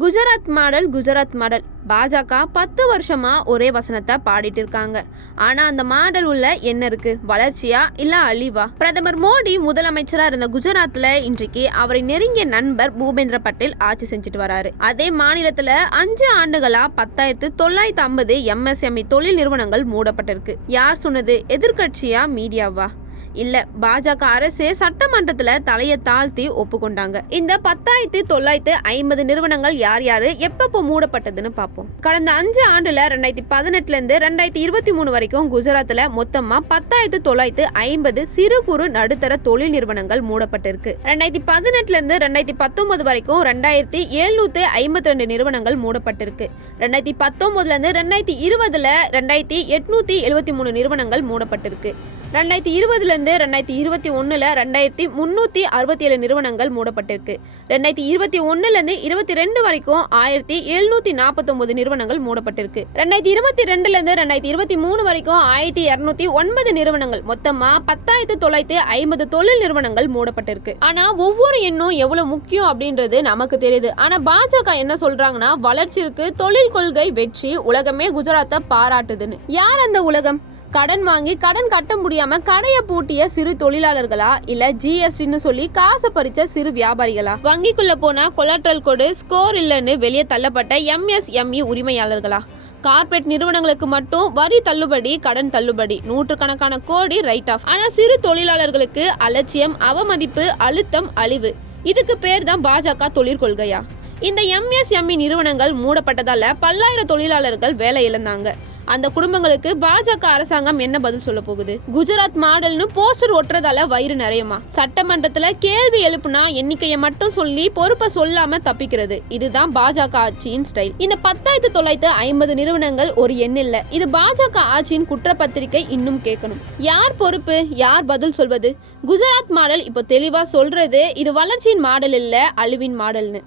Gujarat model பாஜக 10 வருஷமா ஒரே வசனத்தை பாடிட்டு இருக்காங்க. ஆனா அந்த மாடல் உள்ள என்ன இருக்கு? வளர்ச்சியா இல்ல அழிவா? பிரதமர் மோடி முதலமைச்சரா இருந்த குஜராத்ல இன்றைக்கு அவரை நெருங்கிய நண்பர் பூபேந்திர பட்டேல் ஆட்சி செஞ்சுட்டு வராரு. அதே மாநிலத்துல 5 ஆண்டுகளா 10,950 MSME தொழில் நிறுவனங்கள் மூடப்பட்டிருக்கு. யார் சொன்னது? எதிர்கட்சியா மீடியாவா? இல்ல, பாஜக அரசே சட்டமன்றத்துல தலையை தாழ்த்தி ஒப்புக்கொண்டாங்க. இந்த 10,950 நிறுவனங்கள் யார் யாரு எப்பப்போ மூடப்பட்டதுன்னு பார்ப்போம். கடந்த 5 ஆண்டுல 2018 இருந்து 2023 வரைக்கும் குஜராத்ல மொத்தமா 10,950 சிறு குறு நடுத்தர தொழில் நிறுவனங்கள் மூடப்பட்டிருக்கு. 2018 இருந்து 2019 வரைக்கும் 2,752 நிறுவனங்கள் மூடப்பட்டிருக்கு. 2019 இருந்து 2020ல 2,873 நிறுவனங்கள் மூடப்பட்டிருக்கு. 2020 இருந்து 2021ல 2,367 நிறுவனங்கள் மூடப்பட்டிருக்கு. 2021 இருந்து 22 வரைக்கும் 1,749 நிறுவனங்கள் மூடப்பட்டிருக்கு. 2022 இருந்து 2023 வரைக்கும் 1,209 நிறுவனங்கள், மொத்தமா 10,950 தொழில் நிறுவனங்கள் மூடப்பட்டிருக்கு. ஆனா ஒவ்வொரு எண்ணும் எவ்வளவு முக்கியம் அப்படின்றது நமக்கு தெரியுது. ஆனா பாஜக என்ன சொல்றாங்கன்னா, வளர்ச்சி இருக்கு, தொழில் கொள்கை வெற்றி, உலகமே குஜராத்தை பாராட்டுதுன்னு. யார் அந்த உலகம்? கடன் வாங்கி கடன் கட்ட முடியாம கடையை பூட்டிய சிறு தொழிலாளர்களா, இல்ல GSTன்னு சொல்லி காசை பறிச்ச சிறு வியாபாரிகளா, வங்கிக்குள்ள போனா கொலாட்ரல் கோடு ஸ்கோர் இல்லைன்னு வெளியே தள்ளப்பட்ட MSME உரிமையாளர்களா, கார்பரேட் நிறுவனங்களுக்கு மட்டும் வரி தள்ளுபடி, கடன் தள்ளுபடி, நூற்றுக்கணக்கான கோடி ரைட் ஆஃப். ஆனா சிறு தொழிலாளர்களுக்கு அலட்சியம், அவமதிப்பு, அழுத்தம், அழிவு. இதுக்கு பேர் தான் பாஜக தொழிற்கொள்கையா? இந்த MSME நிறுவனங்கள் மூடப்பட்டதால பல்லாயிரம் தொழிலாளர்கள் வேலை இழந்தாங்க. அந்த குடும்பங்களுக்கு பாஜக அரசாங்கம் என்ன பதில் சொல்ல போகுது? குஜராத் மாடல்னு போஸ்டர் ஒட்டுறதால வயிறு நிறையுமா? சட்டமன்றத்துல கேள்வி எழுப்புனா எண்ணிக்கையை மட்டும் சொல்லி பொறுப்பை சொல்லாம தப்பிக்கிறது. இதுதான் பாஜக ஆட்சியின் ஸ்டைல். இந்த 10,950 நிறுவனங்கள் ஒரு எண் இல்ல. இது பாஜக ஆட்சியின் குற்றப்பத்திரிகை. இன்னும் கேட்கணும், யார் பொறுப்பு, யார் பதில் சொல்வது? குஜராத் மாடல் இப்போ தெளிவா சொல்றது, இது வளர்ச்சியின் மாடல் இல்ல, அழிவின் மாடல்னு.